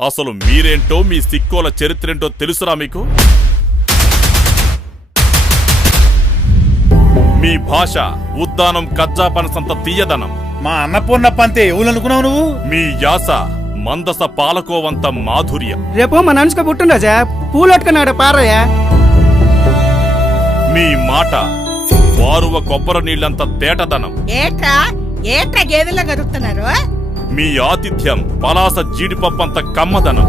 అసలు మీరేంటో మీ సిక్కోల చరిత్రేంటో తెలుసురా మీకు? మీ భాష ఉద్దానం కజ్జాపనసంత తీయదనం. మా అన్నపూర్ణ పంతే ఎవరనుకున్నావు నువ్వు? మీ యాస మందస పాలకోవంత మాధుర్యం. రేపు మా ననుసుక పుట్టినరోజా, పూలొట్టుకున్నాడు పారయ్యా. మీ మాట వారువ కొబ్బరి నీళ్లంత తేటదనం. ఏట్రా గేదెలా గరుతున్నారు? మీ ఆతిథ్యం పలాస జీడిపప్పంత కమ్మదనం.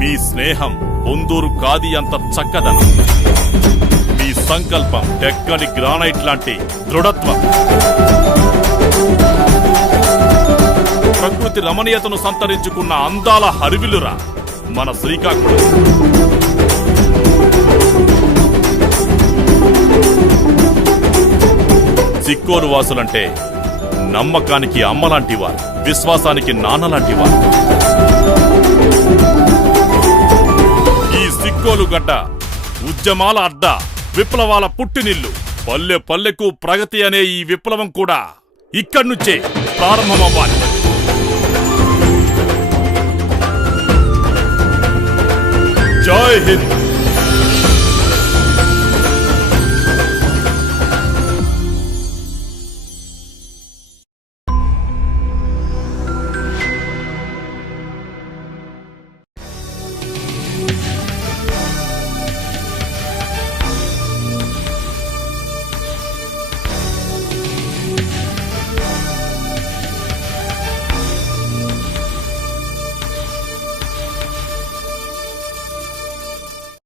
మీ స్నేహం పొందూరు కాది అంత చక్కదనం. మీ సంకల్పం డెక్కని గ్రానైట్ లాంటి దృఢత్వం. ప్రకృతి రమణీయతను సంతరించుకున్న అందాల హరివిలురా మన శ్రీకాకుళం. సిక్కోలు వాసులంటే నమ్మకానికి అమ్మలాంటివారు, విశ్వాసానికి నాన్నలాంటివారు. ఈ సిక్కోలు గడ్డ ఉద్యమాల అడ్డ, విప్లవాల పుట్టినిల్లు. పల్లె పల్లెకు ప్రగతి అనే ఈ విప్లవం కూడా ఇక్కడ్నుంచే ప్రారంభమవ్వాలి. జై హింద్.